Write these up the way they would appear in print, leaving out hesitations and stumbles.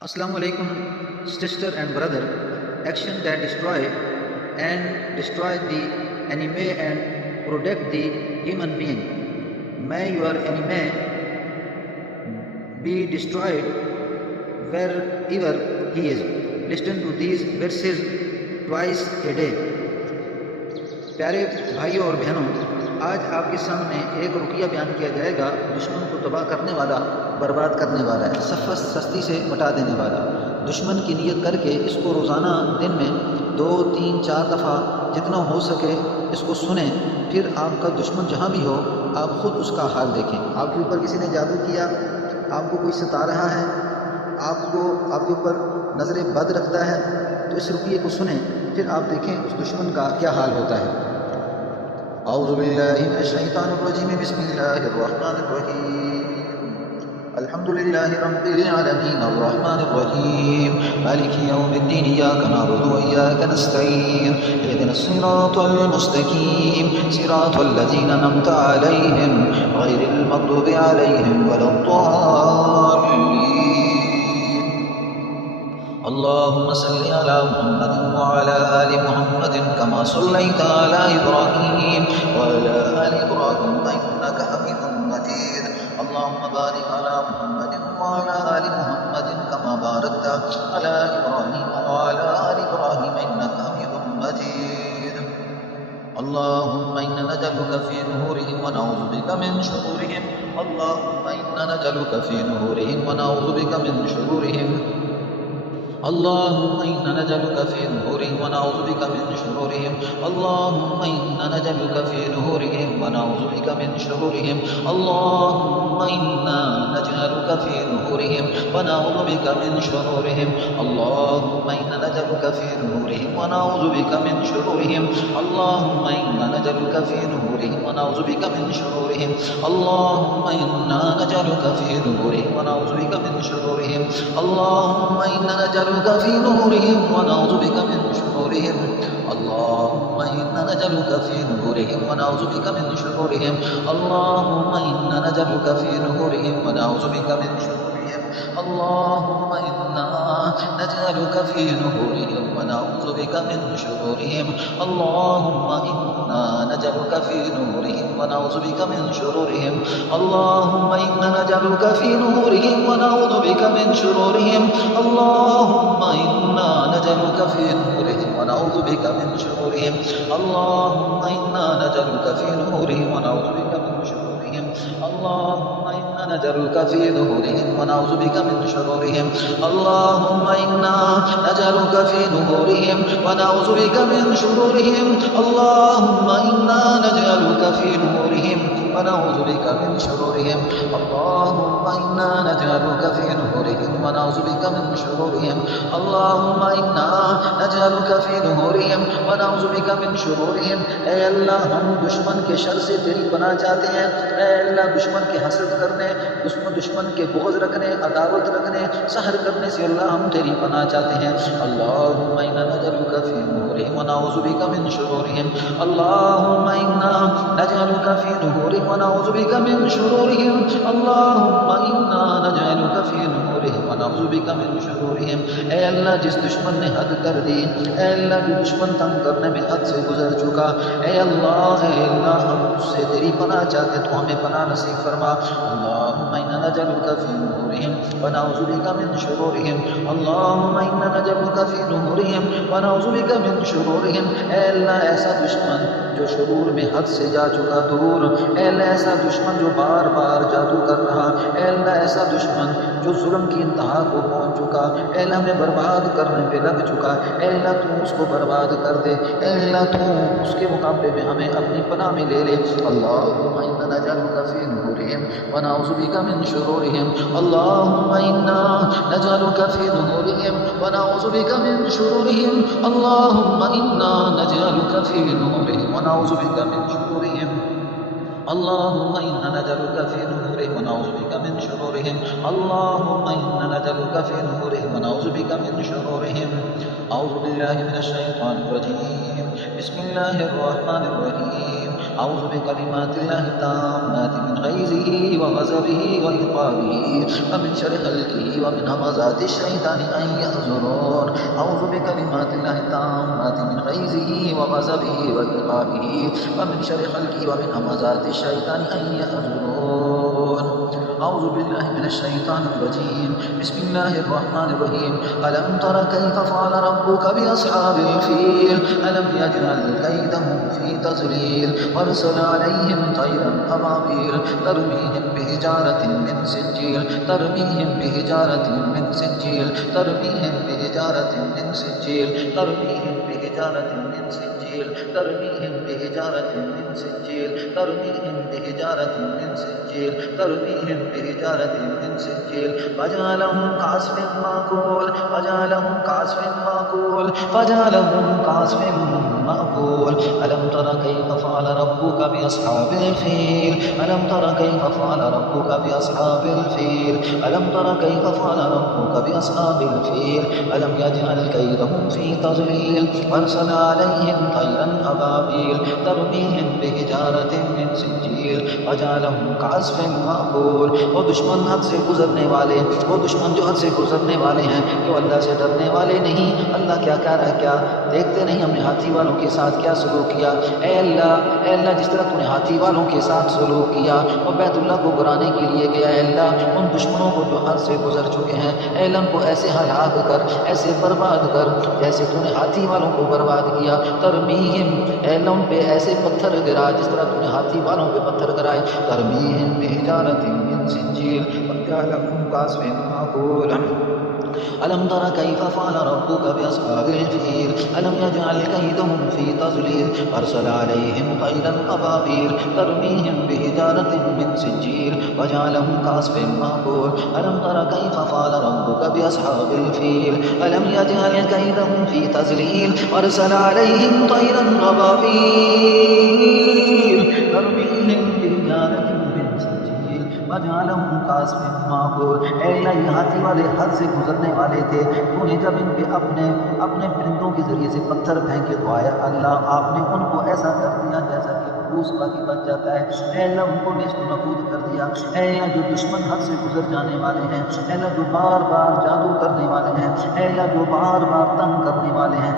Assalamu alaikum, sister and brother. Action that destroy the enemy and protect the human being. May your enemy be destroyed wherever he is. Listen to these verses twice a day. प्यारे भाइयों और बहनों, आज आपके सामने एक रुकिया बयान किया जाएगा दुश्मन को तबाह करने वाला, बर्बाद करने वाला है, सस्ती से मिटा देने वाला। दुश्मन की नीयत करके इसको रोज़ाना दिन में 2, 3, 4 दफ़ा जितना हो सके इसको सुने। फिर आपका दुश्मन जहाँ भी हो आप ख़ुद उसका हाल देखें। आपके ऊपर किसी ने जादू किया, आपको कोई सता रहा है, आपके ऊपर नज़र बद रखता है, तो इस रुकिये को सुने, फिर आप देखें उस दुश्मन का क्या हाल होता है। औज़ु बिल्लाहि मिनश शैतानिर रजीम, बिस्मिल्लाहिर रहमानिर रहीम, अल्हम्दुलिल्लाहि रब्बिल आलमीन, अर्रहमानिर रहीम, मालिकि यौमिद्दीन, इय्याका नअबुदु व इय्याका नस्तईन, इहदिनस सिरातल मुस्तकीम, सिरातल लज़ीना अनअमता अलैहिम, गैरिल मग़्दूबि अलैहिम वलद्दाल्लीन। अल्लाहुम्मा सल्लि अला मुहम्मदिन व अला आलि मुहम्मदिन कमा सल्लैता अला इब्राहीम व अला आलि इब्राहीम इन्नका हमीदुम मजीद। अल्लाहुम्मा बारिक अला मुहम्मदिन व अला आलि मुहम्मदिन कमा बारकता अला इब्राहीम व अला आलि इब्राहीम इन्नका हमीदुम मजीद। अल्लाहुम्मा इन्ना नजअलुका फी नुहूरिहिम व नऊज़ु बिका मिन शुरूरिहिम। अल्लाहुम्मा इन्ना नजअलुका फी नुहूरिहिम व नऊज़ु बिका मिन शुरूरिहिम। अल्लाहुम्मा इन्ना नजअलुका फी नुहूरिहिम व नऊज़ु बिका मिन शुरूरिहिम। अल्लाहुम्मा इन्ना नजअलुका फी नुहूरिहिम व नऊज़ु बिका मिन शुरूरिहिम। अल्लाहुम्मा इन्ना नजअलुका फी नुहूरिहिम व नऊज़ु बिका मिन शुरूरिहिम। अल्लाहुम्मा इन्ना नजअलुका फी नुहूरिहिम व नऊज़ु बिका मिन शुरूरिहिम। अल्लाहुम्मा इन्ना नजअलुका फी नुहूरिहिम व नऊज़ु बिका मिन शुरूरिहिम। अल्लाहुम्मा इन्ना नजअलुका फी नुहूरिहिम व नऊज़ु बिका मिन शुरूरिहिम। अल्लाहुम्मा इन्ना नजअलुका फी नुहूरिहिम व नऊज़ु बिका मिन शुरूरिहिम। अल्लाहुम्मा इन्ना नजअलुका फी नुहूरिहिम व नऊज़ु बिका मिन शुरूरिहिम। अल्लाहुम्मा इन्ना नजअलुका फी नुहूरिहिम व नऊज़ु बिका मिन शुरूरिहिम। अल्लाहुम्मा इन्ना नजअलुका फी नुहूरिहिम व नऊज़ु बिका मिन शुरूरिहिम। अल्लाहुम्मा इन्ना नजअलुका फी नुहूरिहिम व नऊज़ु बिका मिन शुरूरिहिम। अल्लाहुम्मा इन्ना नजअलुका फी नुहूरिहिम व नऊज़ु बिका मिन शुरूरिहिम। अल्लाहुम्मा इन्ना नजअलुका फी नुहूरिहिम व नऊज़ु बिका मिन शुरूरिहिम। अल्लाहुम्मा इन्ना नजअलुका फी नुहूरिहिम व नऊज़ु बिका मिन शुरूरिहिम। अल्लाहुम्मा इन्ना नजअलुका फी नुहूरिहिम व नऊज़ु बिका मिन शुरूरिहिम। अल्लाहुम्मा इन्ना नजअलुका फी नुहूरिहिम व नऊज़ु बिका मिन शुरूरिहिम। अल्लाहुम्मा इन्ना नजअलुका फी नुहूरिहिम व नऊज़ु बिका मिन शुरूरिहिम। अल्लाहुम्मा इन्ना नजअलुका फी नुहूरिहिम व नऊज़ु बिका मिन शुरूरिहिम। अल्लाहुम्मा इन्ना नजअलुका फी नुहूरिहिम व नऊज़ु बिका मिन शुरूरिहिम। ऐ अल्लाह, हम दुश्मन के शर से तेरी पनाह चाहते हैं। ऐ अल्लाह, दुश्मन के हसद करने, दुश्मन के बुग़्ज़ रखने, अदावत रखने, सहर करने से अल्लाह हम तेरी पनाह चाहते हैं। अल्लाहुम्मा इन्ना नजअलुका फी नुहूरिहिम व नऊज़ु बिका मिन शुरूरिहिम। अल्लाहुम्मा इन्ना नजअलुका फी नुहूरिहिम व नऊज़ु बिका मिन शुरूरिहिम। अल्लाहुम्मा इन्ना नजअलुका फी नुहूरिहिम व नऊज़ु बिका मिन शुरूरिहिम। ऐ अल्लाह, जिस दुश्मन ने हद कर दी, ऐ अल्लाह जो दुश्मन तंग करने में हद से गुजर चुका, ऐ अल्लाह हम उससे तेरी पनाह चाहते, तो हमें पनाह नसीब फरमा। अल्लाहुम्मा इन्ना नजअलुका फी नुहूरिहिम व नऊज़ु बिका मिन शुरूरिहिम। अल्लाहुम्मा इन्ना नजअलुका फी नुहूरिहिम व नऊज़ु बिका मिन शुरूरिहिम। ऐ अल्लाह, ऐसा दुश्मन जो शुरूर में हद से जा चुका दूर, ऐ अल्लाह ऐसा दुश्मन जो बार बार जादू कर रहा, ऐ अल्लाह ऐसा दुश्मन जो जुल्म की इंतहा को पहुँच चुका, ऐ अल्लाह हमें बर्बाद करने पे लग चुका, ऐ अल्लाह तू उसको बर्बाद कर दे। ऐ अल्लाह तू उसके मुकाबले में हमें अपनी पनाह में ले ले। अल्लाहुम्मा इन्ना नजअलुका फी नुहूरिहिम व नऊज़ु बिका मिन शुरूरिहिम। अल्लाहुम्मा इन्ना नजअलुका फी नुहूरिहिम व नऊज़ु बिका मिन शुरूरिहिम। अल्लाहुम्मा इन्ना नजअलुका फी नुहूरिहिम व नऊज़ु बिका मिन शुरूरिहिम। अल्लाहुम्मा इन्ना नजअलुका फी नुहूरिहिम व नऊज़ु बिका मिन शुरूरिहिम। अल्लाहुम्मा इन्ना नजअलुका फी नुहूरिहिम व नऊज़ु बिका मिन शुरूरिहिम। औज़ु बिल्लाहि मिनश शैतानिर रजीम, बिस्मिल्लाहिर रहमानिर रहीम, أعوذ بكلمات الله التامات من غيظه وغضبه وعقابه ومن شر خلقه ومن همزات الشيطان أن يحضرون أعوذ بكلمات الله التامات من غيظه وغضبه وعقابه ومن شر خلقه ومن همزات الشيطان أن يحضرون أعوذ بالله من الشيطان الرجيم بسم الله الرحمن الرحيم ألم تر كيف فعل ربك بأصحاب الفيل ألم يجعل كيدهم في تضليل وأرسل عليهم طيرا أبابيل ترميهم بحجارة من سجيل ترميهم بحجارة من سجيل ترميهم بحجارة من سجيل ترميهم بحجارة من سجيل ترميهم بحجارة من سجيل ترميهم بحجارة من سجيل ترميهم بحجارة من سجيل فجعلهم كعصف مأكول فجعلهم كعصف مأكول فجعلهم كعصف مأكول ألم تر كيف فعل ربك بأصحاب الفيل ألم تر كيف فعل ربك بأصحاب الفيل ألم تر كيف فعل ربك بأصحاب الفيل ألم يجعل كيدهم في تضليل وأرسل عليهم طيرا أبابيل ترميهم بحجارة من سجيل وجعلهم كعصف मअकूल। वो दुश्मन हद से गुजरने वाले, वो दुश्मन जो हद से गुजरने वाले हैं कि वो अल्लाह से डरने वाले नहीं। अल्लाह क्या कह रहा है, क्या देखते नहीं हमने हाथी वालों के साथ क्या सलूक किया। ए अल्लाह जिस तरह तूने हाथी वालों के साथ सलूक किया वो बैतुल्लाह को गिराने के लिए गया। अल्लाह उन दुश्मनों को जो हद से गुजर चुके हैं अल्लाह उनको ऐसे हलाक कर, ऐसे बर्बाद कर जैसे तूने हाथी वालों को बर्बाद किया। तरमीहिम अल्लाह उन पे ऐसे पत्थर गिरा जिस तरह तूने हाथी वालों पे पत्थर गिराए। तरमीहिम बिहिजारतिन मिन सिज्जील वजअलहुम कास्फिन माकूल। अलम तरा कैफ़ फ़अल रब्बुका बिअस्हाबिल फ़ील अलम यजअल कैदहुम फ़ी तज़लील अर्सल अलैहिम तयरन अबाबील तरमीहिम बिहिजारतिन मिन सिज्जील वजअलहुम कास्फिन माकूल। अलम तरा कैफ़ फ़अल रब्बुका बिअस्हाबिल फ़ील अलम यजअल कैदहुम फ़ी तज़लील अर्सल अलैहिम तयरन अबाबील तरमीहिम बिहिजारतिन वजअलहुम कास्फिन माकूल। अल्लाह ये हाथी वाले हद से गुजरने वाले थे, तूने जब इन पे अपने परिंदों के जरिए से पत्थर फेंके तो आया अल्लाह आपने उनको ऐसा कर दिया जैसा कि फूस बाकी बच जाता है। अल्लाह उनको नेस्त नबूद कर दिया। अल्लाह जो दुश्मन हद से गुजर जाने वाले हैं, अल्लाह जो बार बार जादू करने वाले हैं, अल्लाह जो बार बार तंग करने वाले हैं,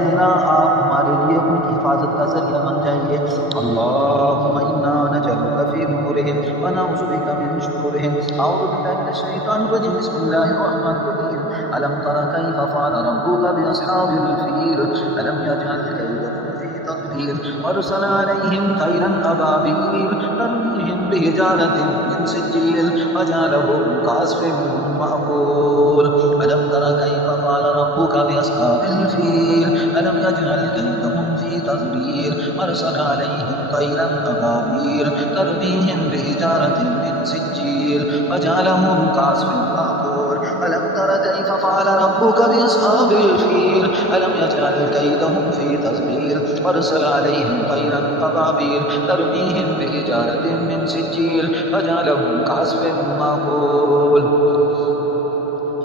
अल्लाह आप हमारे लिए उनकी हिफाजत का जरिया बन जाइए। अल्लाहुम्मा इन्ना नजअलुका फी नुहूरिहिम व नऊज़ु बिका मिन शुरूरिहिम। अऊज़ु बिल्लाहि मिनश शैतानिर रजीम। बिस्मिल्लाहिर रहमानिर रहीम। अलम तरा कैफ़ फ़अल रब्बुका बिअस्हाबिल फ़ील अलम यजअल कैदहुम फ़ी तज़लील वअरसल अलैहिम तयरन अबाबील तरमीहिम बिहिजारतिन मिन सिज्जील वजअलहुम कास्फिन माकूल। अलम तरा कैफ़ फ़अल रब्बुका बिअस्हाबिल फ़ील अलम यजअल कैदहुम फ़ी तज़लील वअरसल अलैहिम तयरन अबाबील तरमीहिम बिहिजारतिन मिन सिज्जील वजअलहुम कास्फिन माकूल। अलम तरा कैफ़ फ़अल रब्बुका बिअस्हाबिल फ़ील अलम यजअल कैदहुम फ़ी तज़लील वअरसल अलैहिम तयरन अबाबील तरमीहिम बिहिजारतिन मिन सिज्जील वजअलहुम कास्फिन माकूल।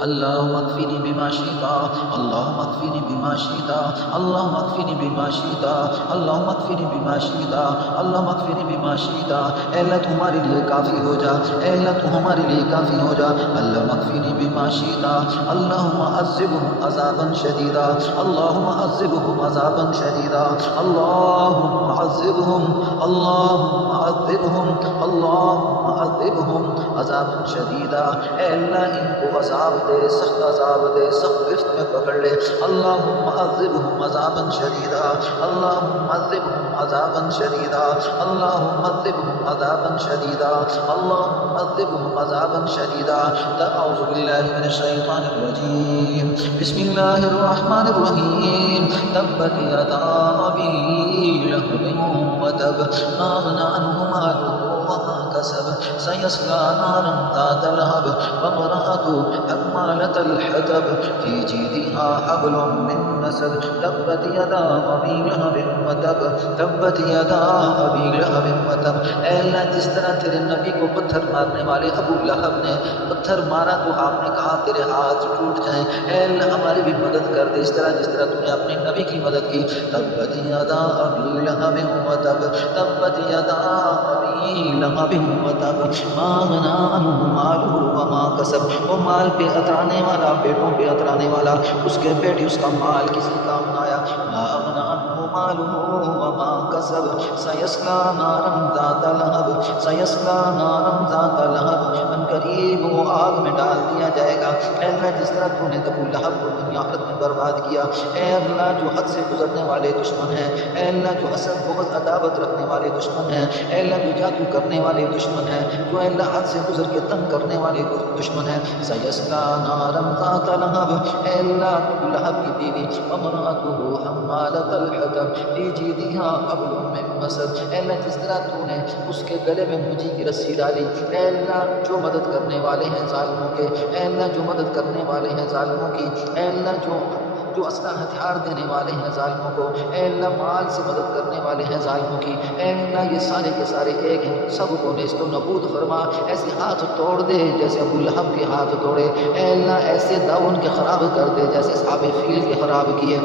अल्लाहुम्मा अक्फ़िनी बिमा शिता अल्लाहुम्मा अक्फ़िनी बिमा शिता अल्लाहुम्मा अक्फ़िनी बिमा शिता अल्लाहुम्मा अक्फ़िनी बिमा शिता अल्लाहुम्मा अक्फ़िनी बिमा शिता। अल्लाह तू हमारे लिए काफ़ी हो जा, अल्लाह तू हमारे लिए काफ़ी हो जा। अल्लाहुम्मा अक्फ़िनी बिमा शिता अल्लाहुम्मा अज़्ज़िबहुम अज़ाबन शदीदा अल्लाहुम्मा अज़्ज़िबहुम अज़ाबन शदीदा अल्लाहुम्मा अज़्ज़िबहुम अल्लाहुम्मा अज़्ज़िबहुम अल्लाहुम्मा अज़्ज़िबहुम अज़ाबन शदीदा। अल्लाह इनको अज़ाब दे, सख्त अज़ाब दे, सख्त गिरफ्त में पकड़ ले। अल्लाहुम्मा अज़्ज़िबहुम अज़ाबन शदीदा अल्लाहुम्मा अज़्ज़िबहुम अज़ाबन शदीदा अल्लाहुम्मा अज़्ज़िबहुम अज़ाबन शदीदा अल्लाहुम्मा अज़्ज़िबहुम अज़ाबन शदीदा। अऊज़ु बिल्लाहि मिनश शैतानिर रजीम। बिस्मिल्लाहिर रहमानिर रहीम। तब्बत यदा अबी लहब व तब मा अग़ना अन्हु मालुहु व मा कसब सयस्ला नारन ज़ात लहब वम्रअतुहु हम्मालतल हतब फी जीदिहा हब्लुम मिन मसद तब्बत यदा अबी लहबिन व तब तब्बत यदा अबी लहबिन व तब। ऐ अल्लाह, जिस तरह तेरे नबी को पत्थर मारने वाले अबू लहब ने पत्थर मारा तो आपने कहा तेरे हाथ टूट जाएं। ऐ अल्लाह, हमारी भी मदद कर दे इस तरह जिस तरह तूने अपने नबी की मदद की। तब्बत यदा अबी लहबिन व तब तब्बत यदा अबी लहबिन व तब मा अगना अन्हु मालुहु व मा कसब। वो माल पे अतराने वाला, पेटों पे अतराने वाला, उसके पेट उसका माल किसी काम ना आया। मा अगना अन्हु मालुहु व मा कसब सयस्ला नारन ज़ात लहब सयस्ला नारन ज़ात लहब। अनकरीब वो आग में डाल दिया जाएगा। ऐ अल्लाह, जिस तरह तूने अबू लहब को दुनिया आखिरत में बर्बाद किया। ऐ अल्लाह, जो हद से गुजरने वाले दुश्मन हैं, ऐ अल्लाह, जो हसद बुग़्ज़ अदावत रखने वाले दुश्मन हैं, ऐ अल्लाह, जो जादू करने वाले दुश्मन हैं, जो अल्लाह हद से गुजर के तंग करने वाले दुश्मन हैं। सयस्ला नारन ज़ात लहब। ऐ अल्लाह, अबू लहब की बीवी वम्रअतुहु हम्मालतल हतब फी जीदिहा हब्लुम मिन मसद। ऐ अल्लाह, जिस तरह तूने उसके गले में मुझी की रस्सी डाली। ऐ अल्लाह, जो मदद करने वाले हैं ज़ालिमों के, ऐ अल्लाह, जो मदद करने वाले हैं ज़ालिमों की, ऐ अल्लाह, जो असला हथियार देने वाले हैं ज़ालिमों को, ऐ अल्लाह, माल से मदद करने वाले हैं ज़ालिमों की, ऐ अल्लाह, ये सारे के सारे एक हैं, सबको नेस्तो नबूद फरमा। ऐसे हाथ तोड़ दे जैसे अबू लहब के हाथ तोड़े। ऐ अल्लाह, ऐसे दाव उनके ख़राब कर दे जैसे असहाब फील के ख़राब किए।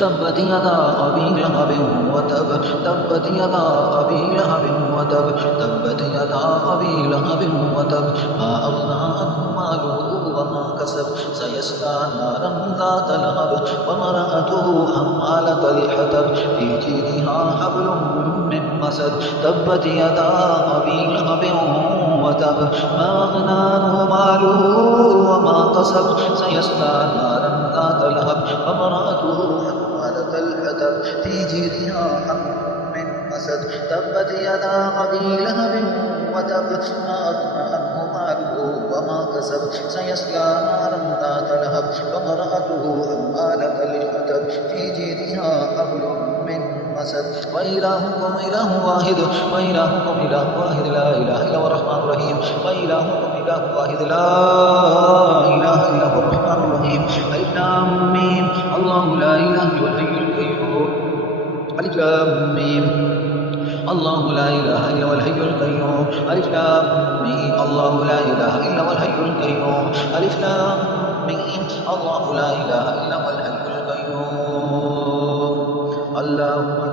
तब्बत यदा अबी लहबिन व तब तब्बत यदा अबी लहबिन व तब तब्बत यदा अबी लहबिन व तब मा अग़ना अन्हु मालुहु व मा कसब सयस्ला नारन ज़ात लहब वम्रअतुहु हम्मालतल हतब फी जीदिहा हब्लुम मिन मसद तब्बत यदा अबी लहबिन व तब मा अग़ना अन्हु मालुहु व मा कसब सयस्ला नारन ज़ात लहब वम्रअतुहु हम्मालतल हतब फी जीदिहा हब्लुम मिन मसद तब्बत यदा अबी लहबिन व तब मा अग़ना अन्हु मालुहु व मा कसब सयस्ला नारन ज़ात लहब वम्रअतुहु हम्मालतल हतब फी जीदिहा हब्लुम मिन मसद। व इलाहुकुम इलाहुन वाहिद व इलाहुकुम इलाहुन वाहिद ला इलाहा इल्ला हुवर रहमानुर रहीम व इलाहुकुम इलाहुन वाहिद ला इलाहा इल्ला हुवर रहमानुर रहीम। अलिफ लाम मीम अल्लाहु ला इलाहा इल्लल हय्युल क़य्यूम। अलिफ लाम मीम अल्लाहु ला इलाहा इल्ला हुवल हय्युल क़य्यूम। अलिफ लाम मीम अल्लाहु ला इलाहा इल्ला हुवल हय्युल क़य्यूम। अलिफ लाम मीम अल्लाहु ला इलाहा इल्ला हुवल हय्युल क़य्यूम। अल्लाहुम्मा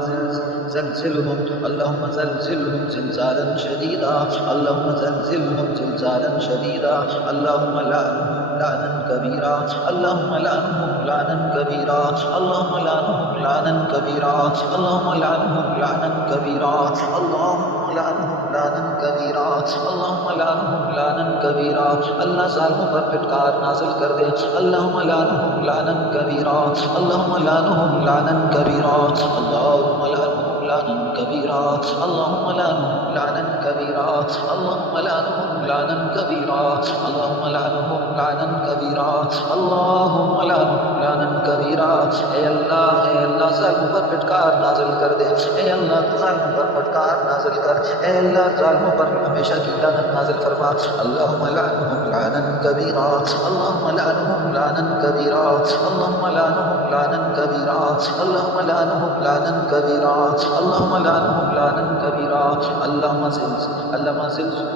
ज़ल्ज़िलहुम अल्लाहुम्मा ज़ल्ज़िलहुम ज़िलज़ालन शदीदा अल्लाहुम्मा ज़ल्ज़िलहुम ज़िलज़ालन शदीदा अल्लाहुम्मा लअनहुम लानन कबीरा अल्लाहुम्मा लअनहुम लानन कबीरा अल्लाहुम्मा लअनहुम लानन कबीरा अल्लाहुम्मा लअनहुम लानन कबीरा अल्लाहुम्मा लअनहुम लानन कबीरा अल्लाहुम्मा लअनहुम लानन कबीरा। अल्लाह ज़ालिमों पर फिटकार नाज़िल कर दे। अल्लाहुम्मा लअनहुम लानन कबीरा अल्लाहुम्मा लअनहुम लानन कबीरा अल्लाहुम्मा लअनहुम लानन कबीरा अल्लाहुम्मा लअनहुम लानन कबीरा अल्लाहुम्मा लअनहुम लानन कबीरा अल्लाहुम्मा लअनहुम लानन कबीरा अल्लाहुम्मा लअनहुम लानन कबीरा। ऐ अल्लाह ज़ालिमों पर फिटकार नाज़िल कर दे। ऐ अल्लाह ज़ालिमों पर फिटकार नाज़िल कर। ऐ अल्लाह ज़ालिमों पर हमेशा की लानत नाज़िल फरमा। अल्लाहुम्मा लअनहुम लानन कबीरा अल्लाहुम्मा लअनहुम लानन कबीरा अल्लाहुम्मा लअनहुम लानन कबीरा अल्लाहुम्मा लअनहुम लानन कबीरा अल्लाहुम्मा लअनहुम लानन कबीरा। अल्लाहुम्मा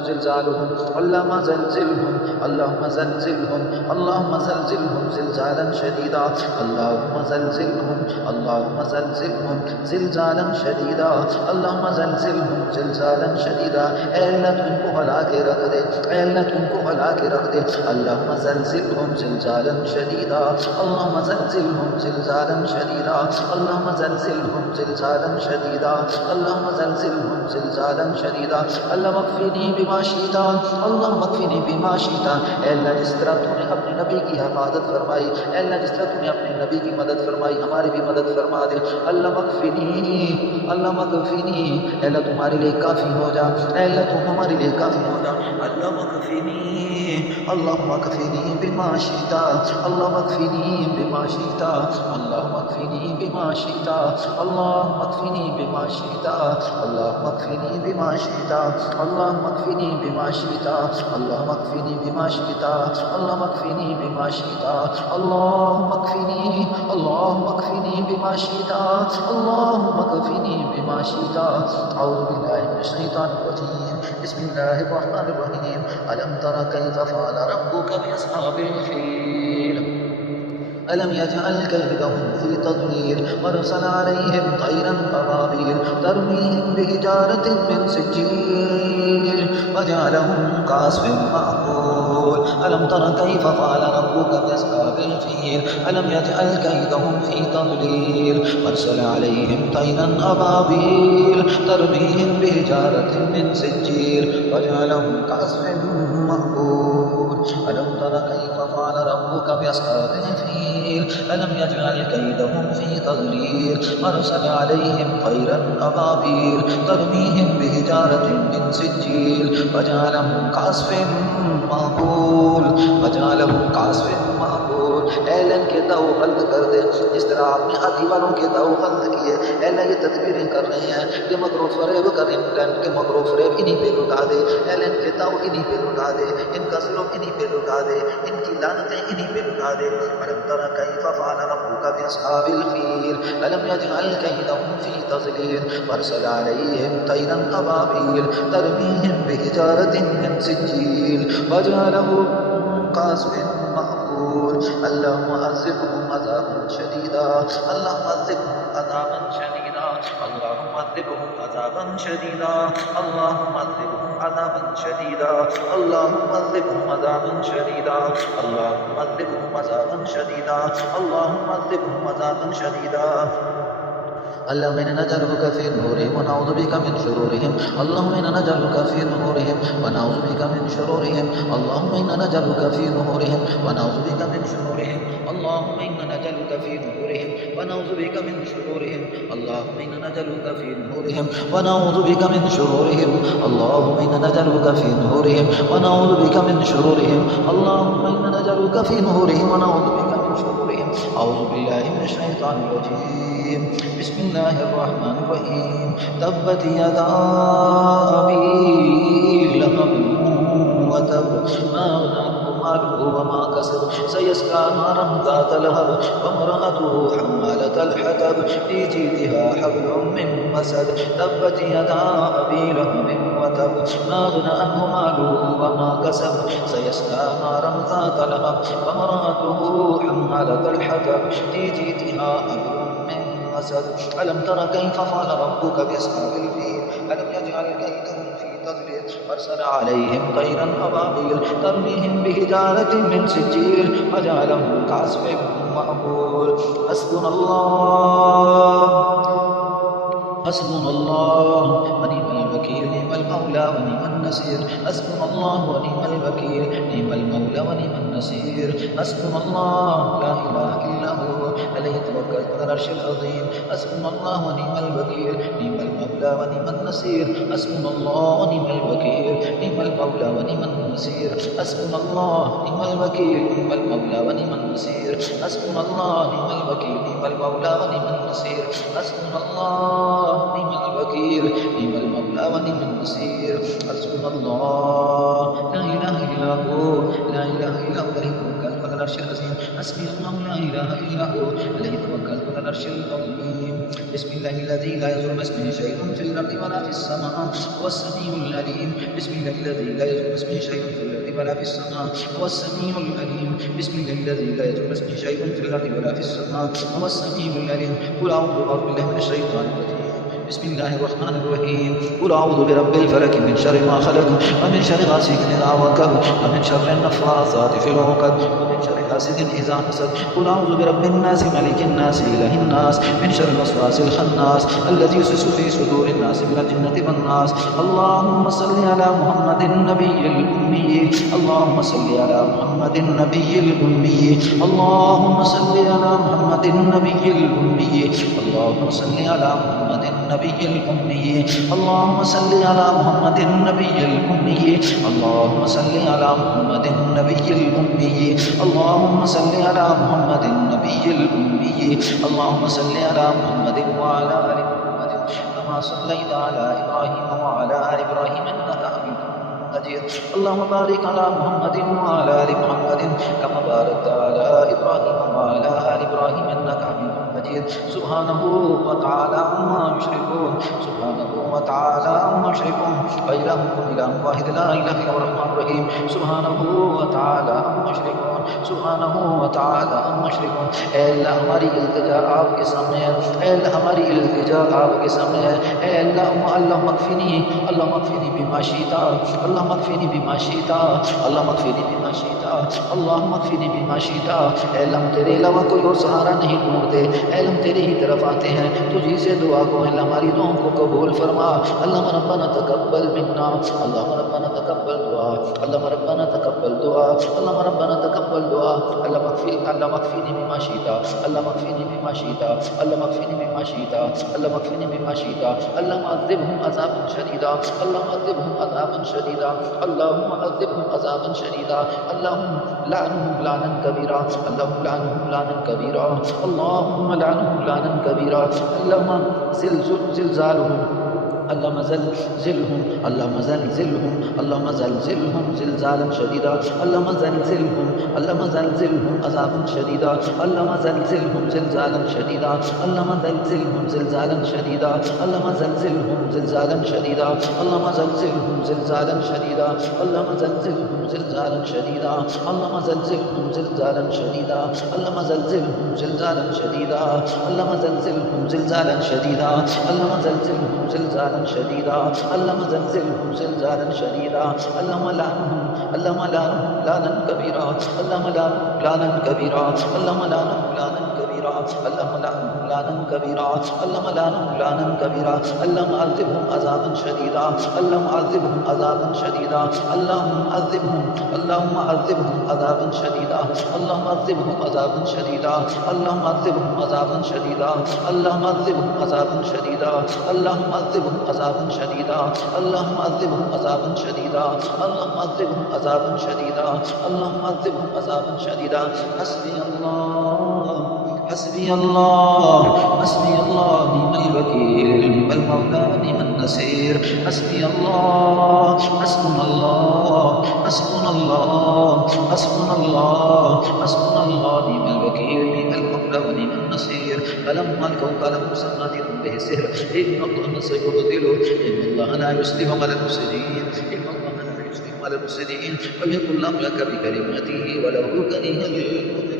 ज़िलज़ालुहुम अल्लाहुम्मा ज़ल्ज़िलहुम अल्लाहुम्मा ज़ल्ज़िलहुम अल्लाहुम्मा ज़ल्ज़िलहुम ज़िलज़ालन शदीदा अल्लाहुम्मा ज़ल्ज़िलहुम अल्लाहुम्मा ज़ल्ज़िलहुम ज़िलज़ालन शदीदा अल्लाहुम्मा ज़ल्ज़िलहुम ज़िलज़ालन शदीदा। ऐ अल्लाह, तू इनको हला के रख दे। ऐ अल्लाह, तू इनको हला के रख दे। अल्लाहुम्मा ज़ल्ज़िलहुम ज़िलज़ालन शदीदा अल्लाहुम्मा ज़ल्ज़िलहुम ज़िलज़ालन शदीदा अल्लाहुम्मा ज़ल्ज़िलहुम ज़िलज़ालन शदीदा अल्लाहुम्मा ज़ल्ज़िलहुम ज़िलज़ालन शदीदा। अल्लाहुम्मा मक्फ़िनी बिमा शिता अल्लाहुम्मा मक्फ़िनी बिमा शिता। ऐ अल्लाह, जिस तरह तूने अपने नबी की हिफाजत फरमाई, ऐ अल्लाह, जिस तरह तूने अपने नबी की मदद फरमाई, हमारी भी मदद फरमा दे। अल्लाह मक्फ़िनी अल्लाह मक्फ़िनी। ऐ अल्लाह, तुम्हारे लिए काफ़ी हो जा। ऐ अल्लाह, तुम हमारे लिए काफ़ी हो जा। अल्लाह मक्फ़िनी अल्लाह मक्फ़िनी बिमा शिता अल्लाह मक्फ़िनी बिमा शिता اللهم اكفني بما شئت اللهم اكفني بما شئت اللهم اكفني بما شئت اللهم اكفني بما شئت اللهم اكفني بما شئت اللهم اكفني بما شئت اللهم اكفني اللهم اكفني بما شئت اللهم اكفني بما شئت. أعوذ بالله من الشيطان الرجيم. بسم الله الرحمن الرحيم. ألم تر كيف فعل ربك بأصحاب الفيل ألم يجعل كيدهم في تضليل وأرسل عليهم طيرا أبابيل ترميهم بحجارة من سجيل وجعلهم كعصف مأكول. ألم تر كيف فعل ربك بأصحاب الفيل ألم يجعل كيدهم في تضليل وأرسل عليهم طيرا أبابيل ترميهم بحجارة من سجيل وجعلهم كعصف مأكول. ألم تر كيف فعل ربك بأصحاب الفيل ألم يجعل كيدهم في تضليل وأرسل عليهم طيرا أبابيل ترميهم بحجارة من سجيل وجعلهم كعصف مأكول وجعلهم كعصف مأكول. एलन के दाव बंद कर दे जिस तरह आपने आदि वालों के दाव बंद किए। एलन ये तदबीरें कर रहे हैं कि मकरू फरेब कर इनके मकरू फरेब इन्हीं पे लुटा दे। एलन के दाव इन्हीं पे लुटा दे, इनका जुल्म इन्हीं पे लुटा दे, इनकी लानतें इन्हीं पे लुटा दे। अलम तरा कैफ फअल रब्बुका बिअस्हाबिल फील अलम यजअल कैदहुम फी तज़लील वअरसल अलैहिम तयरन अबाबील तरमीहिम बिहिजारतिन मिन सिज्जील वजअलहुम कअस्फिन मअकूल. اللهم عذبهم عذابا شديدا اللهم عذبهم عذابا شديدا اللهم عذبهم عذابا شديدا اللهم عذبهم عذابا شديدا اللهم عذبهم عذابا شديدا اللهم عذبهم عذابا شديدا اللهم عذبهم عذابا شديدا. اللهم إنا نجعلك في نورهم ونعوذ بك من شرورهم اللهم إنا نجعلك في نورهم ونعوذ بك من شرورهم اللهم إنا نجعلك في نورهم ونعوذ بك من شرورهم اللهم إنا نجعلك في نورهم ونعوذ بك من شرورهم اللهم إنا نجعلك في نورهم ونعوذ بك من شرورهم اللهم إنا نجعلك في نورهم ونعوذ بك من شرورهم اللهم إنا نجعلك في نورهم ونعوذ بك من شرورهم. أعوذ بالله من الشيطان الرجيم. بسم الله الرحمن الرحيم. تبت يدا أبي لهب وتب ما أغنى عنه ماله وما كسب سيصلى نارا ذات لهب وامرأته حمالة الحطب في جيدها حبل من مسد. تبت يدا أبي لهب وتب ما أغنى عنه ماله وما كسب سيصلى نارا ذات لهب وامرأته حمالة الحطب في جيدها حبل من مسد. ألم تر كيف فعل ربك بأصحاب الفيل ألم يجعل كيدهم في تضليل وأرسل عليهم طيرا أبابيل ترميهم بحجارة من سجيل وجعلهم كعصف مأكول. حسبنا الله حسبنا الله ونعم الوكيل نعم المولى ونعم النصير. حسبنا الله ونعم الوكيل نعم المولى ونعم النصير. حسبنا الله لا إله إلا هو عليه توكلت على العرش العظيم. حسبنا الله ونعم الوكيل نعم المولى ونعم النصير. حسبنا الله ونعم الوكيل نعم المولى ونعم النصير. حسبنا الله نعم الوكيل نعم المولى ونعم النصير. حسبنا الله نعم الوكيل نعم المولى ونعم النصير. حسبنا الله نعم الوكيل نعم المولى ونعم النصير. حسبنا الله لا إله إلا هو لا إله إلا هو عليه توكلت على العرش العظيم. حسبي الله لا إله إلا هو عليه توكلت على العرش العظيم. بسم الله الذي لا يضر مع اسمه شيء في الأرض ولا في السماء هو السميع العليم. بسم الله الذي لا يضر مع اسمه شيء في الأرض ولا في السماء هو السميع العليم. بسم الله الذي لا يضر مع اسمه شيء في الأرض ولا في السماء هو السميع العليم. قل أعوذ بالله من الشيطان الرجيم. بسم الله الرحمن الرحيم. قل أعوذ برب الفلك من شر ما خلق ومن شر غاسق إذا وقب ومن شر النفاثات في العقد ومن شر حاسد إذا حسد. قل أعوذ برب الناس ملك الناس إله الناس من شر الوسواس الخناس الذي يوسوس في صدور الناس من الجنة والناس. اللهم صل على محمد النبي الأمي اللهم صل على محمد النبي الأمي اللهم صل على محمد النبي الأمي اللهم صل على محمد النبي الأمي اللهم صل على محمد النبي الأمي اللهم صل على محمد النبي الأمي اللهم صل على محمد النبي الأمي اللهم صل على محمد وعلى آل محمد كما صليت على إبراهيم وعلى آل إبراهيم إنك حميد مجيد اللهم بارك على محمد وعلى آل محمد كما باركت على إبراهيم وعلى آل إبراهيم إنك حميد مجيد سبحانه وتعالى عما يشركون سبحانه وتعالى عما يشركون وإلهكم إله واحد لا إله إلا هو الرحمن الرحيم سبحانه وتعالى عما يشركون سبحانه وتعالى عما يشركون اے اللہ ہماری التجا آپ کے سامنے ہے اے اللہ ہماری التجا آپ کے سامنے ہے اے اللہ مغفرنی بما شئت اللہ مغفرنی بما شئت اللہ مغفرنی بما شئت اللہ مغفرنی بما شئت اے اللہ ہم تیرے علاوہ کوئی اور سہارا نہیں ڈھونڈتے اے اللہ ہم تیرے ہی طرف آتے ہیں تجھی سے دعا کو اللہ ہماری دعاؤں کو قبول فرما اللہ ربنا تقبل منا اللہ ربنا تقبل دعا اللہ ربنا تقبل دعا اللہ ربنا تقبل دعا اللہ مغفرنی بما شئت اللہ مغفرنی بما شئت اللہ مغفرنی بما شئت اللہ مغفرنی بما شئت اللهم عذبهم عذابا شديدا اللهم عذبهم عذابا شديدا اللهم عذبهم عذابا شديدا اللهم لعنهم لعنا كبيرا اللهم لعنهم لعنا كبيرا اللهم لعنهم لعنا كبيرا اللهم زلزالهم اللهم زلزلهم اللهم زلزلهم اللهم زلزلهم زلزالا شديدا اللهم زلزلهم اللهم زلزلهم عذابا شديدا اللهم زلزلهم زلزالا شديدا اللهم زلزلهم زلزالا شديدا اللهم زلزلهم زلزالا شديدا اللهم زلزلهم زلزالا شديدا اللهم زلزلهم زلزالا شديدا اللهم زلزلهم زلزالا شديدا اللهم زلزلهم زلزالا شديدا اللهم زلزلهم زلزالا شديدا اللهم زلزلهم زلزالا شديدا اللهم زلزلهم زلزالا شديدا اللهم لعنهم لعنا كبيرا اللهم لعنهم لعنا كبيرا اللهم لعنهم لعنا كبيرا اللهم لعنهم لعنا كبيرا اللهم لعنهم لعنا كبيرا اللهم عذبهم عذابا شديدا اللهم عذبهم عذابا شديدا اللهم عذبهم عذابا شديدا اللهم عذبهم عذابا شديدا اللهم عذبهم عذابا شديدا اللهم عذبهم عذابا شديدا اللهم عذبهم عذابا شديدا اللهم عذبهم عذابا شديدا اللهم عذبهم عذابا شديدا اللهم عذبهم عذابا شديدا حسبي الله حسبي الله حسبي الله نعم الوكيل نعم المولى ونعم النصير حسبي الله حسبنا الله حسبنا الله حسبنا الله حسبنا الله نعم الوكيل نعم المولى ونعم النصير فلما القوا قال موسى نادر به سحر إن الله سيبطله إن الله لا يصلح عمل المفسدين إن الله لا يصلح عمل المفسدين ويقول الله لك بكلماته ولو كره المؤمنون